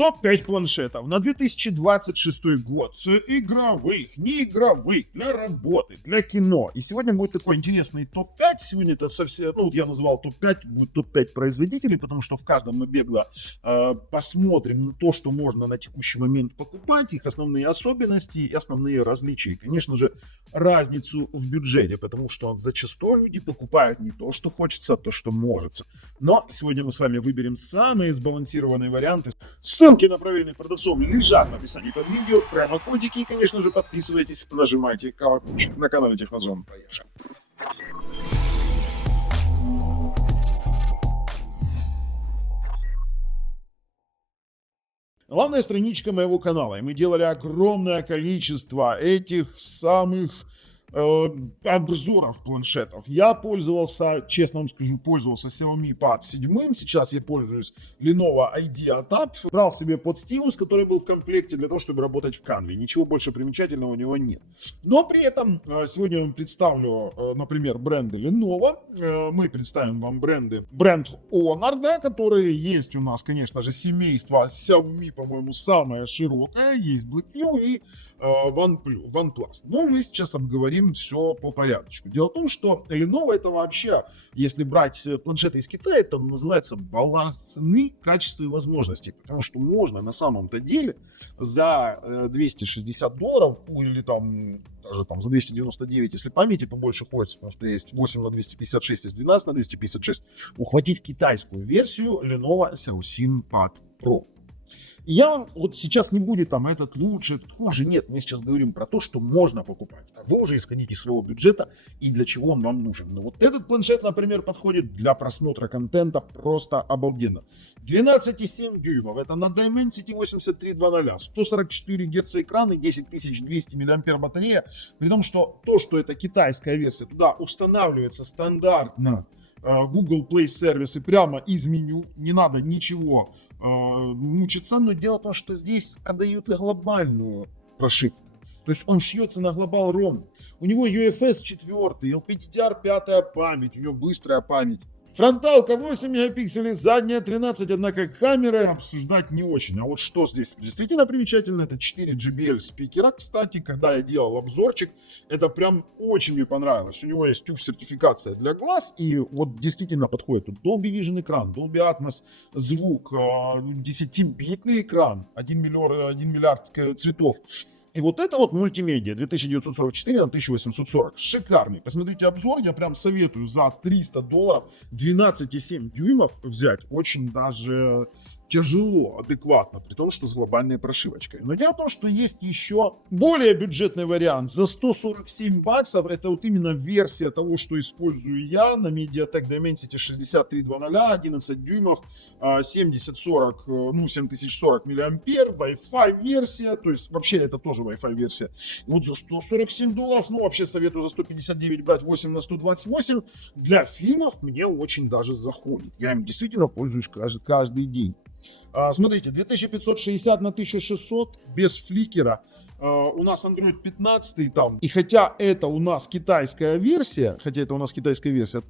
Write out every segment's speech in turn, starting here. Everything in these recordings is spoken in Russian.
Топ-5 планшетов на 2026 год. Игровых, неигровых, для работы, для кино. И сегодня будет такой интересный топ-5. Сегодня это совсем, я назвал топ-5, будет топ-5 производителей, потому что в каждом мы бегло посмотрим на то, что можно на текущий момент покупать, их основные особенности и основные различия. И, конечно же, разницу в бюджете, потому что зачастую люди покупают не то, что хочется, а то, что может. Но сегодня мы с вами выберем самые сбалансированные варианты. Ссылки на проверенных продавцов лежат в описании под видео. Прямо кодики. И, конечно же, подписывайтесь, нажимайте колокольчик на канале Технозон. Поехали. Главная страничка моего канала. И мы делали огромное количество этих самых обзоров планшетов. Я пользовался, честно вам скажу, Xiaomi Pad 7. Сейчас я пользуюсь Lenovo IdeaPad. Брал себе под стилус, который был в комплекте для того, чтобы работать в Canva. Ничего больше примечательного у него нет. Но при этом сегодня я вам представлю, например, бренды Lenovo. Мы представим вам бренд Honor, да, которые есть у нас, конечно же, семейство Xiaomi, по-моему, самое широкое. Есть Blackview и OnePlus. Но мы сейчас обговорим все по порядочку. Дело в том, что Lenovo это вообще, если брать планшеты из Китая, это называется баланс цены, качества и возможностей. Потому что можно на самом-то деле за $260 или даже за 299, если памяти побольше хочется, потому что есть 8 на 256, есть 12 на 256, ухватить китайскую версию Lenovo Xiaomi Pad Pro. Я вам вот сейчас не будет этот лучше, этот хуже. Нет, мы сейчас говорим про то, что можно покупать. А вы уже исходите из своего бюджета и для чего он вам нужен. Но вот этот планшет, например, подходит для просмотра контента просто обалденно. 12,7 дюймов. Это на Dimensity 8300. 144 Гц экран и 10200 мАh батарея. При том, что это китайская версия, туда устанавливается стандартно Google Play сервисы прямо из меню. Не надо ничего мучиться, но дело в том, что здесь отдают и глобальную прошивку. То есть он шьется на Global ROM. У него UFS 4, LPDDR 5 память, у него быстрая память. Фронталка 8 мегапикселей, задняя 13, однако камеры обсуждать не очень. А вот что здесь действительно примечательно, это 4 JBL спикера. Кстати, когда я делал обзорчик, это прям очень мне понравилось. У него есть сертификация для глаз, и вот действительно подходит. Тут Dolby Vision экран, Dolby Atmos звук, 10-битный экран, 1 миллиард цветов. И вот это вот мультимедиа 2944 на 1840. Шикарный. Посмотрите обзор. Я прям советую за $300 12,7 дюймов взять. Очень даже тяжело, адекватно, при том, что с глобальной прошивочкой. Но дело в том, что есть еще более бюджетный вариант. За $147 это вот именно версия того, что использую я на MediaTek Dimensity 6300, 11 дюймов, 7040 мА, Wi-Fi версия, то есть вообще это тоже Wi-Fi версия. И вот за $147, вообще советую за 159 брать 8 на 128. Для фильмов мне очень даже заходит. Я им действительно пользуюсь каждый день. Смотрите, 2560 на 1600 без фликера. У нас Android 15 там. И хотя это у нас китайская версия,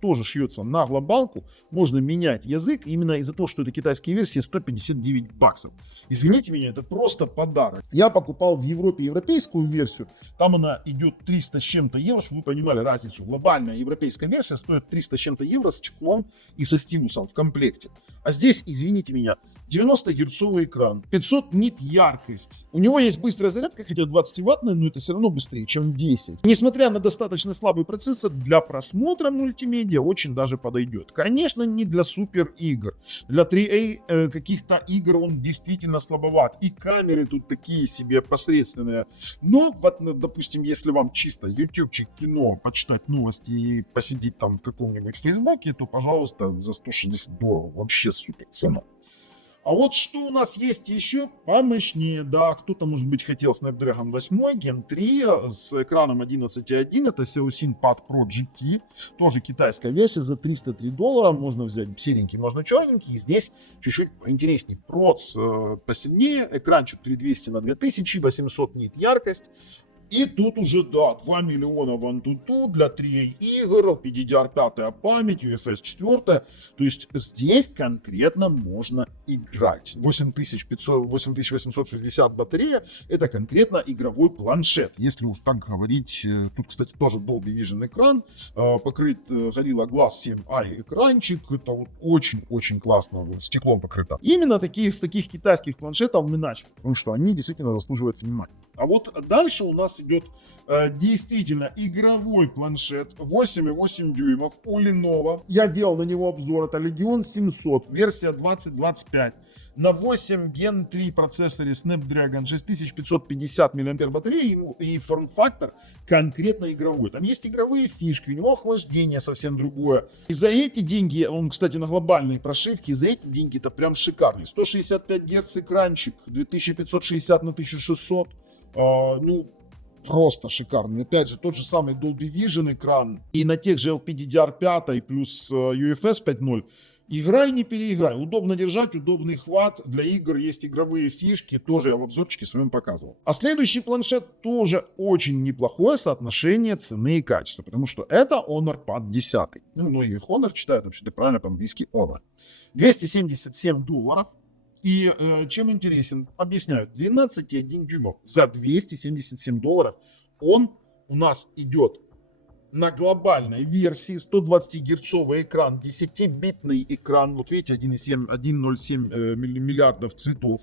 тоже шьется на глобалку, можно менять язык именно из-за того, что это китайские версии, $159. Извините меня, это просто подарок. Я покупал в Европе европейскую версию, там она идет 300 с чем-то евро, чтобы вы понимали разницу. Глобальная европейская версия стоит 300 с чем-то евро с чехлом и со стилусом в комплекте. А здесь, извините меня, 90-герцовый экран, 500 нит яркость. У него есть быстрая зарядка, хотя 20-ваттная, но это все равно быстрее, чем 10. Несмотря на достаточно слабый процессор, для просмотра мультимедиа очень даже подойдет. Конечно, не для супер игр. Для AAA каких-то игр он действительно слабоват. И камеры тут такие себе посредственные. Но, допустим, если вам чисто ютубчик, кино, почитать новости и посидеть там в каком-нибудь фейсбуке, то, пожалуйста, за $160 вообще супер цена. А вот что у нас есть еще помощнее, да, кто-то, может быть, хотел Snapdragon 8 Gen 3 с экраном 11.1, это Xiaomi Pad Pro GT, тоже китайская версия за $303, можно взять серенький, можно черненький, и здесь чуть-чуть поинтереснее, проц посильнее, экранчик 3200 на 2000, 800 нит яркость. И тут уже, да, 2 миллиона в Antutu для 3 игр, PDDR5 память, UFS 4. То есть здесь конкретно можно играть. 8860 батарея, это конкретно игровой планшет. Если уж так говорить, тут, кстати, тоже Dolby Vision экран, покрыт Gorilla Glass 7i экранчик. Это вот очень-очень классно, стеклом покрыто. Именно с таких китайских планшетов мы начали, потому что они действительно заслуживают внимания. А вот дальше у нас идет действительно игровой планшет 8,8 дюймов у Lenovo. Я делал на него обзор, это Legion 700, версия 2025. На 8 Gen 3 процессоре Snapdragon 6550 мАч батареи и форм-фактор конкретно игровой. Там есть игровые фишки, у него охлаждение совсем другое. И за эти деньги, он, кстати, на глобальной прошивке, за эти деньги это прям шикарный. 165 Гц экранчик, 2560 на 1600. Ну, просто шикарный. Опять же, тот же самый Dolby Vision экран. И на тех же LPDDR5 плюс UFS 5.0. Играй, не переиграй. Удобно держать, удобный хват. Для игр есть игровые фишки. Тоже я в обзорчике своем показывал. А следующий планшет тоже очень неплохое соотношение цены и качества. Потому что это Honor Pad 10. Ну, многие их Honor читают, вообще-то правильно по-английски Honor. $277. И чем интересен, объясняю, 12,1 дюймов за $277 он у нас идет на глобальной версии, 120-герцовый экран, 10-битный экран, вот видите, 1,07 миллиардов цветов.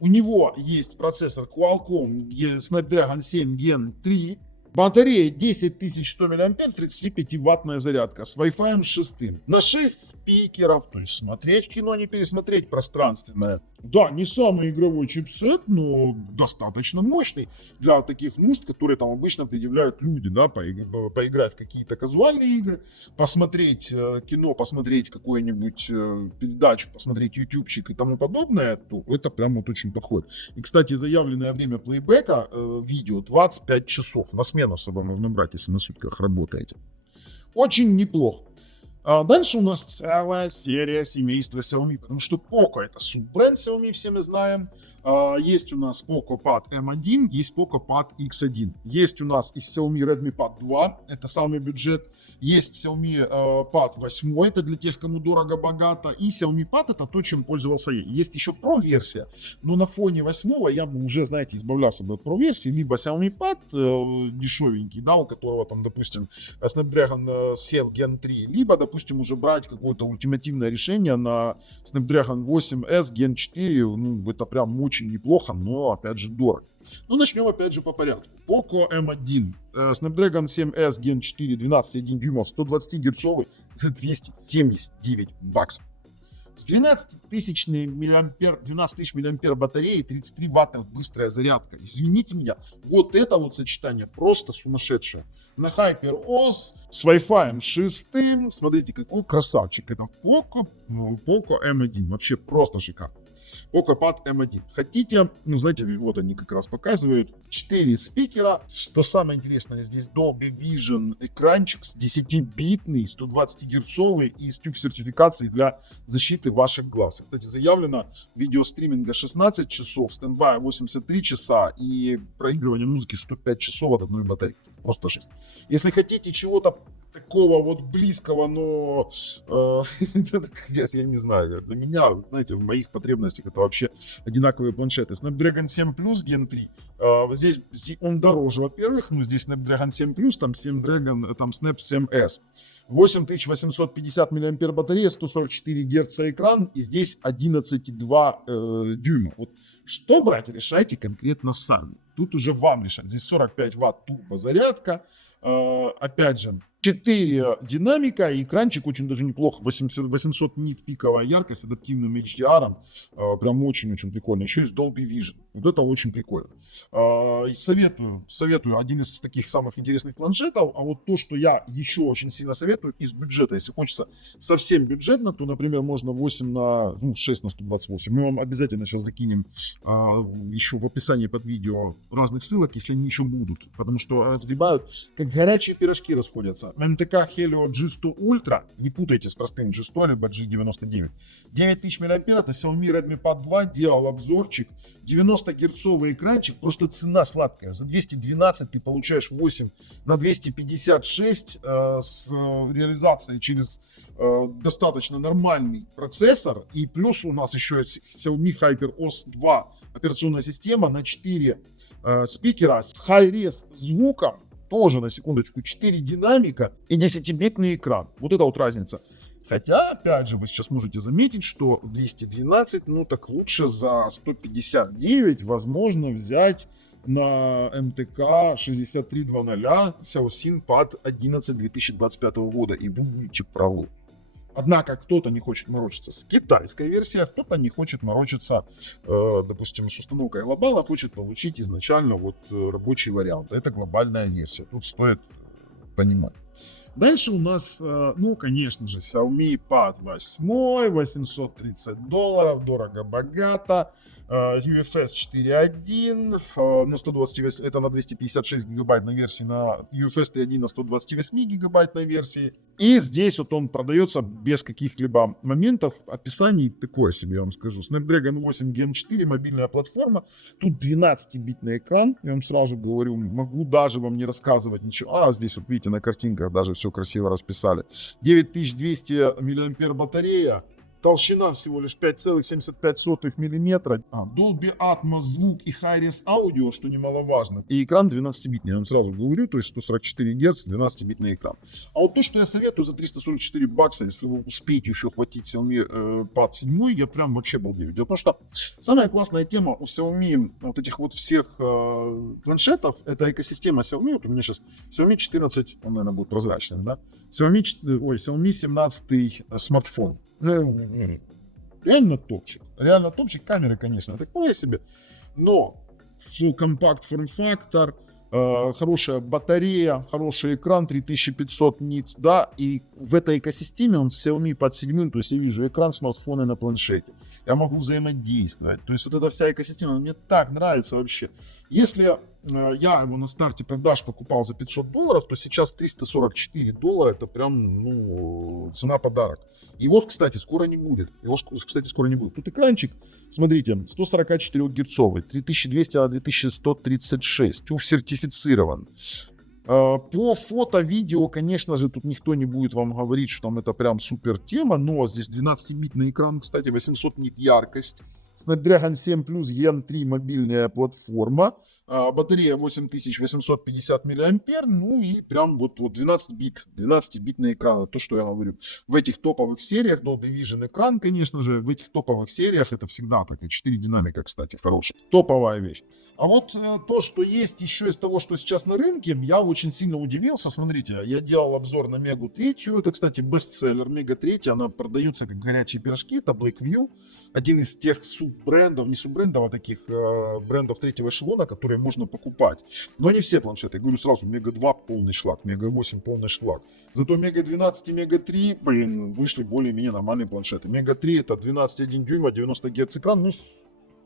У него есть процессор Qualcomm Snapdragon 7 Gen 3. Батарея 10100 мАч, 35-ваттная зарядка с Wi-Fi 6. На 6 спикеров, то есть смотреть кино, не пересмотреть, пространственное. Да, не самый игровой чипсет, но достаточно мощный для таких нужд, которые там обычно предъявляют люди, да, поиграть в какие-то казуальные игры, посмотреть кино, посмотреть какую-нибудь передачу, посмотреть ютубчик и тому подобное, то это прям вот очень подходит. И, кстати, заявленное время плейбека видео 25 часов. На смену с собой можно брать, если на сутках работаете. Очень неплохо. Дальше у нас целая серия семейства Xiaomi, потому что Poco это суббренд Xiaomi, все мы знаем. Есть у нас Poco Pad M1, есть Poco Pad X1. Есть у нас и Xiaomi Redmi Pad 2, это самый бюджет. Есть Xiaomi Pad 8, это для тех, кому дорого-богато. И Xiaomi Pad это то, чем пользовался я. Есть еще Pro-версия, но на фоне 8 я бы уже, знаете, избавлялся бы от Pro-версии. Либо Xiaomi Pad дешевенький, да, у которого там, допустим, Snapdragon 7 Gen 3. Либо, допустим, уже брать какое-то ультимативное решение на Snapdragon 8S Gen 4. Ну, это прям очень неплохо, но, опять же, дорого. Ну, начнем опять же по порядку. Poco M1, Snapdragon 7S Gen 4, 12,1 дюймов, 120 герцовый за $279. С 12 тысяч мАч батареи, 33 ватта быстрая зарядка. Извините меня, вот это вот сочетание просто сумасшедшее. На HyperOS с Wi-Fi 6, смотрите, какой красавчик. Это Poco M1, вообще просто шикарно. Poco Pad M1. Хотите, ну знаете, вот они как раз показывают 4 спикера. Что самое интересное, здесь Dolby Vision экранчик с 10-битный, 120-герцовый и с тюк-сертификацией для защиты ваших глаз. И, кстати, заявлено видеостриминга 16 часов, стендбай 83 часа и проигрывание музыки 105 часов от одной батарейки. Просто жесть. Если хотите чего-то такого вот близкого, но я не знаю, для меня, знаете, в моих потребностях это вообще одинаковые планшеты. Snapdragon 7 Plus Gen 3, здесь он дороже, во-первых, но здесь Snapdragon 7 Plus, там Snapdragon, там Snap 7S. 8850 мАч батарея, 144 Гц экран, и здесь 11,2 дюйма. Вот что брать, решайте конкретно сами. Тут уже вам решать. Здесь 45 Вт турбозарядка. Опять же, 4 динамика, и экранчик очень даже неплохо. 800 нит пиковая яркость с адаптивным HDR. Прям очень-очень прикольно. Еще есть Dolby Vision. Вот это очень прикольно. Советую один из таких самых интересных планшетов. А вот то, что я еще очень сильно советую из бюджета, если хочется совсем бюджетно, то, например, можно 6 на 128. Мы вам обязательно сейчас закинем еще в описании под видео разных ссылок, если они еще будут. Потому что разгребают, как горячие пирожки расходятся. МТК Helio G100 Ultra, не путайте с простым G100 либо G99. 9000 мА, это Xiaomi Redmi Pad 2, делал обзорчик. 90 герцовый экранчик, просто цена сладкая. За 212 ты получаешь 8 на 256 с реализацией через достаточно нормальный процессор. И плюс у нас еще Xiaomi HyperOS 2 операционная система на 4 спикера с high-res звуком. Тоже, на секундочку, 4 динамика и 10-битный экран. Вот это вот разница. Хотя, опять же, вы сейчас можете заметить, что 212, ну так лучше за 159, возможно, взять на МТК 6300 Xiaomi Pad 11 2025 года. И вы будете правы. Однако кто-то не хочет морочиться с китайской версией, а кто-то не хочет морочиться, допустим, с установкой глобала, хочет получить изначально вот рабочий вариант. Это глобальная версия. Тут стоит понимать. Дальше у нас, ну, конечно же, Xiaomi Pad 8, $830, дорого-богато. UFS 4.1 на 120, это на 256 гигабайтной версии, на UFS 3.1 на 128 гигабайтной версии. И здесь вот он продается без каких-либо моментов. Описаний такое себе, я вам скажу. Snapdragon 8 Gen 4, мобильная платформа. Тут 12-битный экран, я вам сразу говорю, могу даже вам не рассказывать ничего. А здесь вот видите на картинках даже все красиво расписали. 9200 мАh батарея. Толщина всего лишь 5,75 мм. Dolby Atmos звук и Hi-Res аудио, что немаловажно. И экран 12-битный, я вам сразу говорю, то есть 144 Гц, 12-битный экран. А вот то, что я советую за 344 бакса, если вы успеете еще хватить Xiaomi Pad 7, я прям вообще балдею. Дело в том, что самая классная тема у Xiaomi, вот этих вот всех планшетов, это экосистема Xiaomi. Вот у меня сейчас Xiaomi 14, он, наверное, будет прозрачным, да? Xiaomi 17 смартфон. Реально топчик. Реально топчик. Камеры, конечно, такое себе. Но компакт форм-фактор, хорошая батарея, хороший экран, 3500 нит, да, и в этой экосистеме он Xiaomi Pad 7, то есть я вижу экран смартфона на планшете. Я могу взаимодействовать. То есть вот эта вся экосистема мне так нравится вообще. Если я его на старте продаж покупал за $500, то сейчас $344. Это прям, ну, цена подарок. Его, кстати, скоро не будет. Тут экранчик, смотрите, 144 герцовый, 3200 на 2136. ТÜV сертифицирован. По фото, видео, конечно же, тут никто не будет вам говорить, что там это прям супер тема, но здесь 12-битный экран, кстати, 800 нит яркость, Snapdragon 7 Plus Gen 3 мобильная платформа, батарея 8850 мАh, ну и прям вот 12-битный экран, то, что я говорю. В этих топовых сериях, Dolby Vision экран, конечно же, в этих топовых сериях это всегда так, и 4 динамика, кстати, хорошая, топовая вещь. А вот то, что есть еще из того, что сейчас на рынке, я очень сильно удивился. Смотрите, я делал обзор на Мегу 3. Это, кстати, бестселлер. Мега 3, она продается как горячие пирожки. Это Blackview. Один из тех суббрендов, не суббрендов, а таких брендов третьего эшелона, которые можно покупать. Но не все планшеты. Я говорю сразу, Мега 2 полный шлак, Мега 8 полный шлак. Зато Мега 12 и Мега 3, вышли более-менее нормальные планшеты. Мега 3 это 12,1 дюйма, 90 Гц экран, ну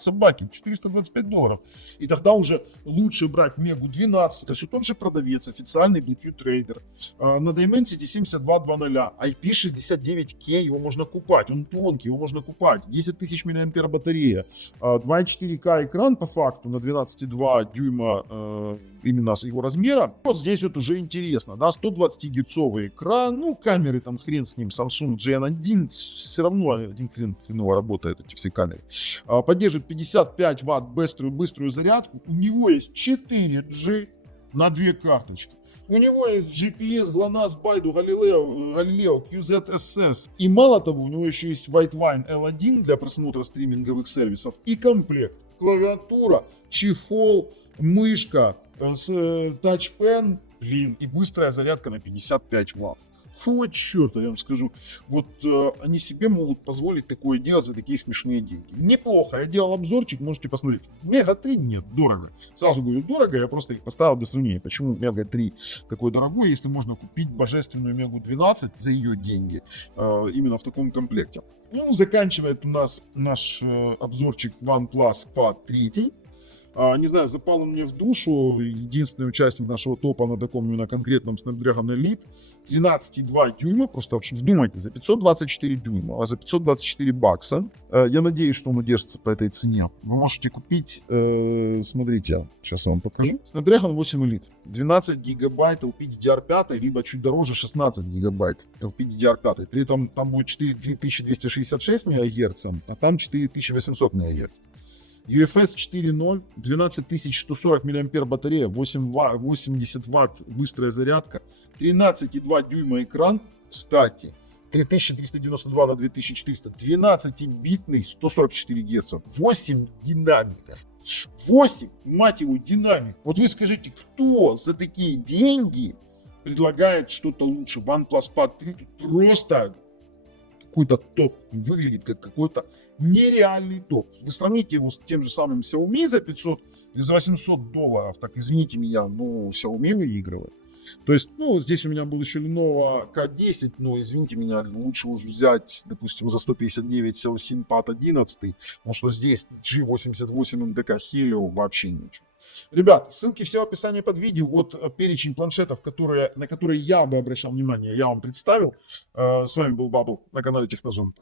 собаки, $425. И тогда уже лучше брать Мегу 12. Это все тот же продавец, официальный Blackview трейдер. На Dimensity 7200, IP69K, его можно купать. Он тонкий, его можно купать. 10 тысяч мАh батарея. 2,4К экран по факту на 12,2 дюйма именно с его размера. Вот здесь вот уже интересно, да, 120 герцовый экран, ну камеры там хрен с ним, Samsung GN1, все равно один хреново работает эти все камеры. Поддерживает 55 Вт быструю зарядку, у него есть 4G на 2 карточки. У него есть GPS, GLONASS, Baidu, Galileo, QZSS. И мало того, у него еще есть Whitewine L1 для просмотра стриминговых сервисов и комплект. Клавиатура, чехол, мышка, тачпен, и быстрая зарядка на 55 Вт. Фу, черта, я вам скажу. Вот они себе могут позволить такое делать за такие смешные деньги. Неплохо, я делал обзорчик, можете посмотреть. Мега 3 нет, дорого. Сразу говорю, дорого, я просто их поставил для сравнения. Почему Мега 3 такой дорогой, если можно купить божественную Мегу 12 за ее деньги, именно в таком комплекте. Ну, заканчивает у нас наш обзорчик OnePlus Pad 3. Не знаю, запал он мне в душу. Единственный участник нашего топа на таком именно конкретном Snapdragon Elite. 13,2 дюйма, просто вообще вдумайтесь, за 524 дюйма, а за 524 бакса. Я надеюсь, что он удержится по этой цене. Вы можете купить, смотрите, сейчас я вам покажу. Snapdragon 8 Elite, 12 гигабайт LPDDR5, либо чуть дороже 16 гигабайт LPDDR5. При этом там будет 4266 МГц, а там 4800 МГц. UFS 4.0, 12140 мАh батарея, 80 Вт быстрая зарядка, 13,2 дюйма экран, кстати, 3392 на 2400, 12-битный, 144 Гц, 8 динамиков. 8, мать его, динамик. Вот вы скажите, кто за такие деньги предлагает что-то лучше? OnePlus Pad 3 тут просто какой-то топ, выглядит как какой-то нереальный топ. Вы сравните его с тем же самым Xiaomi за 500 или за $800, так извините меня, но Xiaomi выигрывает. То есть, ну, здесь у меня был еще Lenovo K10, но, извините меня, лучше уж взять, допустим, за 159 Xiaomi Pad 11, потому что здесь G88 MDK Helio вообще ничего. Ребят, ссылки все в описании под видео. Вот перечень планшетов, на которые я бы обращал внимание, я вам представил. С вами был Бабл на канале Технозон.